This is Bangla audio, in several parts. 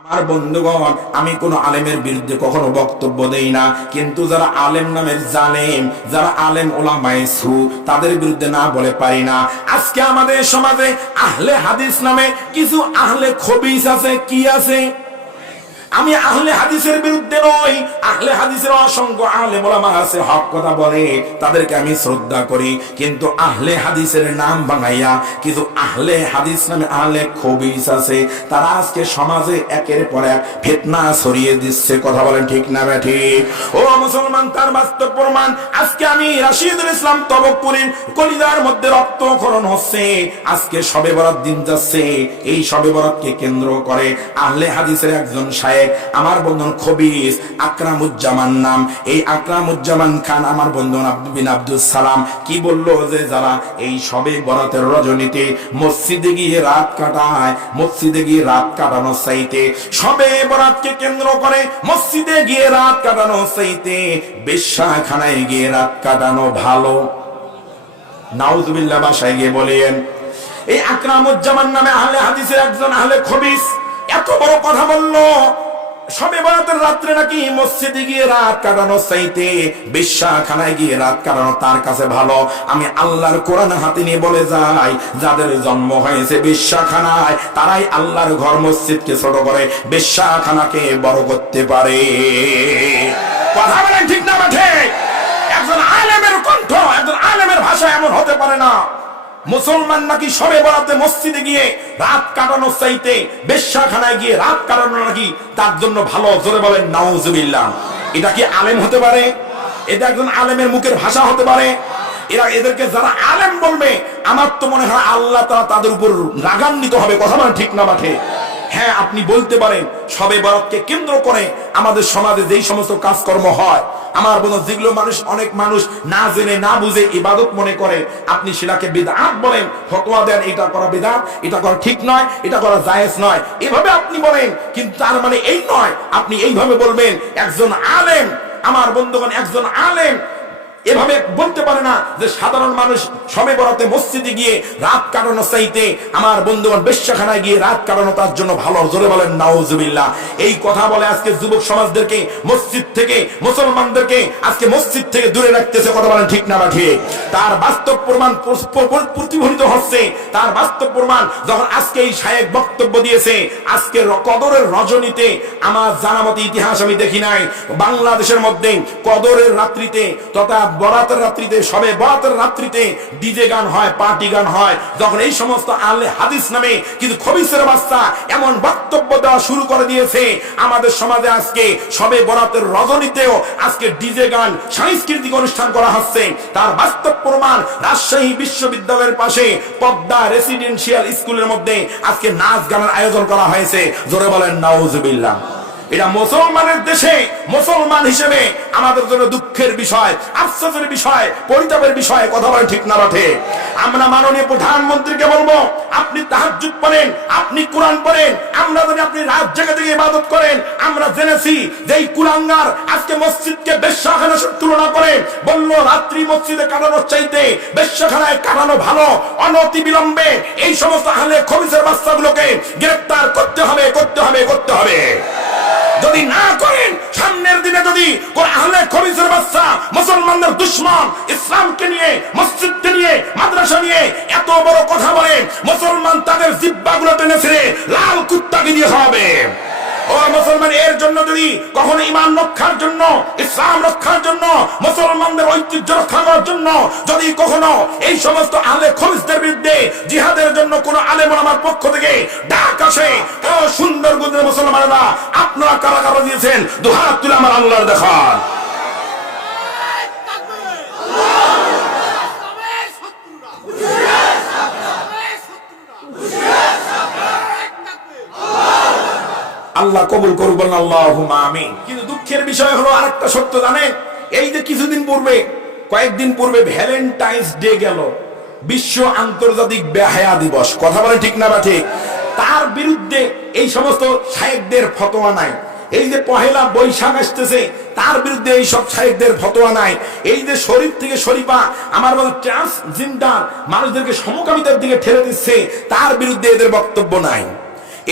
আমার বন্ধুগণ, আমি কোন আলেমের বিরুদ্ধে কখনো বক্তব্য দেই না, কিন্তু যারা আলেম নামের জালেম, যারা আলেম ওলামায়ে সু, তাদের বিরুদ্ধে না বলে পারি না। আজকে আমাদের সমাজে আহলে হাদিস নামে কিছু আহলে খবিস আছে। কি আছে? আমি আহলে হাদিসের বিরুদ্ধে নই, আহলে হাদিসের অসংখ্য আলেম ওলামা আছে, হক কথা বলে, তাদেরকে আমি শ্রদ্ধা করি, কিন্তু আহলে হাদিসের নাম বানাইয়া কিছু আহলে হাদিস নামে আহলে খবিস আছে, তারা আজকে সমাজে একের পর এক ফিতনা ছড়িয়ে দিচ্ছে। কথা বলেন ঠিক না ঠিক? ও মুসলমান, তার বাস্তব প্রমাণ আজকে আমি রাশিদুল ইসলাম তবকপুরীর কলিজার মধ্যে রক্তক্ষরণ হচ্ছে। আজকে শবে বরাত দিন যাচ্ছে, এই শবে বরাতকে কেন্দ্র করে আহলে হাদিসের একজন শায়েখ, আমার বন্ধন খবিস আকরামুজ্জামান নাম, এই আকরামুজ্জামান খান আমার বন্ধন বিন আব্দুল সালাম কি বললো, যে যারা এই শবে বরাতের রজনীতে মসজিদে গিয়ে রাত কাটায়, মসজিদে গিয়ে রাত কাটানোর চাইতে শবে বরাতকে কেন্দ্র করে মসজিদে গিয়ে রাত কাটানোর চাইতে বেশ্যাখানায় গিয়ে রাত কাটানো ভালো। নাউজুবিল্লাহ, বাসায় গিয়ে বলেন। এই আকরামুজ্জামান নামে আহলে হাদিসের একজন আহলে খবিস এত বড় কথা বললো, শবে বরাতের রাত্রে নাকি মসজিদে গিয়ে রাত কাটানো চাইতে বেশ্যাখানায় গিয়ে রাত কাটানো তার কাছে ভালো। আমি আল্লাহর কোরআন হাতে নিয়ে বলে যাই, যাদের জন্ম হয়েছে বেশ্যাখানায় তারাই আল্লাহর ঘর মসজিদকে ছোট করে বেশ্যাখানাকে বড় করতে পারে। কথা বলেন ঠিক না ঠিক? একজন আলেমের কণ্ঠ, একজন আলেমের ভাষা এমন হতে পারে না। মুসলমান নাকি শবে বরাতে মসজিদে গিয়ে রাত কাটানোর চাইতে বেশ্যাখানায় গিয়ে রাত কাটানো নাকি তার জন্য ভালো। জোরে বলেন নাউজুবিল্লাহ। এটা কি আলেম হতে পারে? এটা একজন আলেমের মুখের ভাষা হতে পারে? এদেরকে যারা আলেম বলবে, আমার তো মনে হয় আল্লাহ তাআলা তাদের উপর রাগান্বিত হবে। কথা বলেন ঠিক না মাঠে? হ্যাঁ, আপনি বলতে পারেন শবে বরাতকে কেন্দ্র করে আমাদের সমাজে যেই সমস্ত কাজকর্ম হয়, আমার বন্ধু যেগুলো অনেক মানুষ না জেনে না বুঝে ইবাদত মনে করে, আপনি সেটাকে বিদআত বলেন, ফতোয়া দেন এটা করা বিদআত, এটা করা ঠিক নয়, এটা করা জায়েজ নয়, এভাবে আপনি বলেন। কিন্তু তার মানে এই নয় আপনি এইভাবে বলবেন। একজন আলেম, আমার বন্ধুগণ, একজন আলেম এভাবে বলতে পারে না যে সাধারণ মানুষ শবে বরাতে মসজিদে গিয়ে রাত কাটানো চাইতে আমার বন্ধুগণ বেশ্যাখানায় গিয়ে রাত কাটানো তার জন্য ভালো। জোরে বলেন নাউজুবিল্লাহ। এই কথা বলে আজকে যুবক সমাজদেরকে মসজিদ থেকে, মুসলমানদেরকে আজকে মসজিদ থেকে দূরে রাখতেছে। কথা বলেন ঠিক না ঠিক? তার বাস্তব প্রমাণ প্রতিফলিত হচ্ছে। তার বাস্তব প্রমাণ যখন আজকে এই শায়েখ বক্তব্য দিয়েছে, আজকে কদরের রজনীতে আমার জানা মতে ইতিহাস আমি দেখি নাই বাংলাদেশের মধ্যে কদরের রাত্রিতে তথা বরাতের রাত্রিতে, শবে বরাতের রাত্রিতে ডিজে গান হয়, পার্টি গান হয়। যখন এই সমস্ত আহলে হাদিস নামে কিন্তু খবিসের বাচ্চা এমন বক্তব্য দেওয়া শুরু করে দিয়েছে, আমাদের সমাজে আজকে শবে বরাতের রজনীতেও আজকে ডিজে গান, সাংস্কৃতিক অনুষ্ঠান করা হচ্ছে। তার বাস্তব প্রমাণ রাজশাহী বিশ্ববিদ্যালয়ের পাশে পদ্মা রেসিডেন্সিয়াল স্কুলের মধ্যে আজকে নাচ গানের আয়োজন করা হয়েছে। জোরে বলেন নাউজুবিল্লাহ। এটা মুসলমানের দেশে মুসলমান হিসেবে আমাদের জন্য দুঃখের বিষয়, আফসোসের বিষয়, পরিতাপের বিষয়। কথা বলেন ঠিক না ঠিক? আমরা মাননীয় প্রধানমন্ত্রীকে বলবো, আপনি তাহাজ্জুদ পড়েন, আপনি কোরআন পড়েন, আমরা যদি আপনি রাত জেগে জেগে ইবাদত করেন। আমরা জেনেছি যে এই কুলাঙ্গার আজকে মসজিদকে বেশ্যাখানার সাথে তুলনা করে বলল রাত্রি মসজিদে কাটানোর চাইতে বেশ্যাখানায় কাটানো ভালো। অনতি বিলম্বে এই সমস্ত আহলে খবিসের বাচ্চাগুলোকে গ্রেফতার করতে হবে, করতে হবে, করতে হবে। যদি না করেন, সামনের দিনে যদি কোন আহলে খবিসের বাচ্চা মুসলমানদের দুশমন, ইসলামকে নিয়ে, মসজিদকে নিয়ে, মাদ্রাসা নিয়ে এত বড় কথা বলে, মুসলমান তাদের জিহ্বাগুলো টেনে ছিঁড়ে লাল কুত্তাকে দিয়ে হবে। ও মুসলমান, এর জন্য যদি কখনো ঈমান রক্ষার জন্য, ইসলাম রক্ষার জন্য, মুসলমানদের ঐতিহ্য রক্ষা করার জন্য যদি কখনো এই সমস্ত আহলে খবিসদের বিরুদ্ধে জিহাদের জন্য কোন আলেম ওলামার পক্ষ থেকে ডাক আসে, ও সুন্দরগঞ্জের মুসলমানেরা আপনারা কারা কারা দিয়েছেন দুহাত তুলে আমার আল্লাহর দেখান। আল্লাহ কবুল করুন, বলেন আল্লাহুম্মা আমিন। কিন্তু দুঃখের বিষয় হলো আরেকটা সত্য জানেন, এই যে কিছুদিন পূর্বে, কয়েকদিন পূর্বে ভ্যালেন্টাইন্স ডে গেল, বিশ্ব আন্তর্জাতিক বেহায়া দিবস। কথা বলে ঠিক না বা ঠিক? তার বিরুদ্ধে এই সমস্ত শায়েখদের ফতোয়া নাই। এই যে পহেলা বৈশাখ আসতেছে, তার বিরুদ্ধে এই সব শায়েখদের ফতোয়া নাই। এই যে শরীফ থেকে শরীফা আমার মতো ট্রান্সজেন্ডার মানুষদেরকে সমকামিতার দিকে ঠেলে দিচ্ছে, তার বিরুদ্ধে এদের বক্তব্য নাই।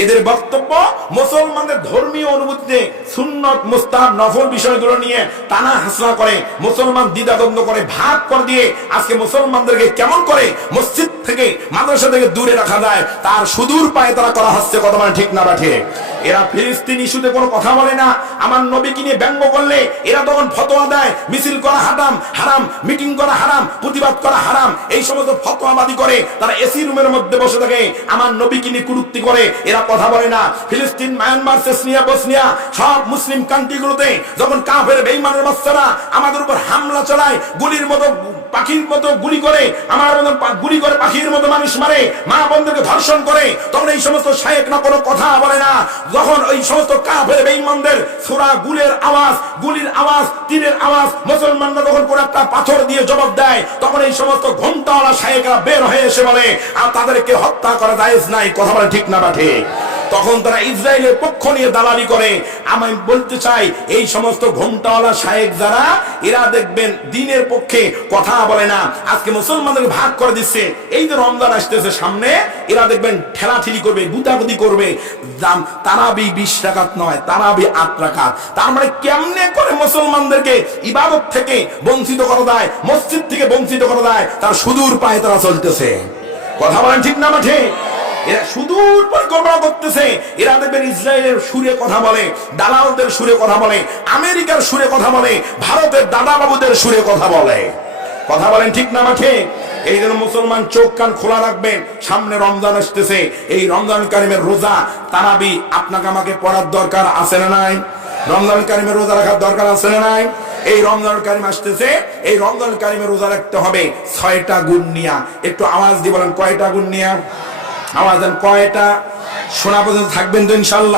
এদের বক্তব্য মুসলমানদের ধর্মীয় অনুভূতিতে সুন্নত মুস্তাহাব নফল বিষয়গুলো নিয়ে টানা হাসলা করে, মুসলমান দ্বিধাদ্বন্দ্ব করে, ভাগ করে দিয়ে আজকে মুসলমানদেরকে কেমন করে মসজিদ থেকে মাদ্রাসা থেকে দূরে রাখা যায় তার সুদূর পায়ে তারা করা হচ্ছে। কথা মানে ঠিক না বাঠে? এরা ফিলিস্তিন ইস্যুতে কোনো কথা বলে না, আমার নবীকে নিয়ে ব্যঙ্গ করলে এরা তখন ফতোয়া দেয় মিছিল করা হারাম, হারাম মিটিং করা হারাম, প্রতিবাদ করা হারাম, এই সমস্ত ফতোয়াবাদী করে তারা এসি রুমের মধ্যে বসে থাকে, আমার নবীকে নিয়ে কুরুক্তি করে, এরা কথা বলে না। ফিলিস্তিন, মায়ানমার, চেচনিয়া, বসনিয়া সব মুসলিম কান্ট্রিগুলোতে যখন কাফের বেঈমানের বাচ্চারা আমাদের উপর হামলা চালায়, গুলির মতো পাখির মতো গুলি করে, আমার মতো গুলি করে পাখির মতো মানুষ মারে, মা বোনদেরকে ধর্ষণ করে, তখন এই সমস্ত শায়েখরা কোনো কথা বলে না। যখন ওই সমস্ত কাফের বেঈমানদের সূরা গুলের আওয়াজ, গুলির আওয়াজ, তীরের আওয়াজ মুসলমানরা যখন কোন একটা পাথর দিয়ে জবাব দেয়, তখন এই সমস্ত ঘণ্টাওয়ালা শায়েখরা বের হয়ে এসে বলে আর তাদেরকে হত্যা করা জায়েজ নাই। কথা বলে ঠিক না বাঠে? তখন তারা ইসরায়েলের পক্ষ নিয়ে দালালি করে। আমি বলতে চাই এই সমস্ত ঘোমটাওয়ালা শায়েখ যারা, এরা দেখবেন দিনের পক্ষে কথা বলে না, আজকে মুসলমানদেরকে ভাগ করে দিচ্ছে। এই যে রমজান আসতেছে সামনে, এরা দেখবেন ঠেলাঠেলি করবে, গুতাগুতি করবে। তারাবি 20 রাকাত নয়, তারাবি 8 রাকাত। তার মানে কেমনে করে মুসলমানদেরকে ইবাদত থেকে বঞ্চিত করা যায়, মসজিদ থেকে বঞ্চিত করা যায়, তার সুদূর পায়ে তারা চলতেছে। কথা বলেন ঠিক না মাঠে? এরা সুদূর পরিকল্পনা করতেছে। এরা দেখবেন ইসরায়েলের সুরে কথা বলে, দালালদের সুরে কথা বলে, আমেরিকার সুরে কথা বলে, ভারতের দাদা বাবুদের সুরে কথা বলে। কথা বলেন ঠিক না মাঠে? এই জন্য মুসলমান চোখ কান খোলা রাখবেন, সামনে রমজান আসতেছে। এই রমজান কারিমের রোজা তারাবি আপনাকে আমাকে পড়ার দরকার আছে না নাই? রমজান কারিমের রোজা রাখার দরকার আছে না নাই? এই রমজান কারিম আসতেছে, এই রমজান কারিমের রোজা রাখতে হবে 6টা গুণ নিয়া। একটু আওয়াজ দিয়ে বলেন কয়টা গুণ নিয়া? আওয়াজ দেন কয়টা? শোনা পর্যন্ত থাকবেন তো ইনশাআল্লাহ।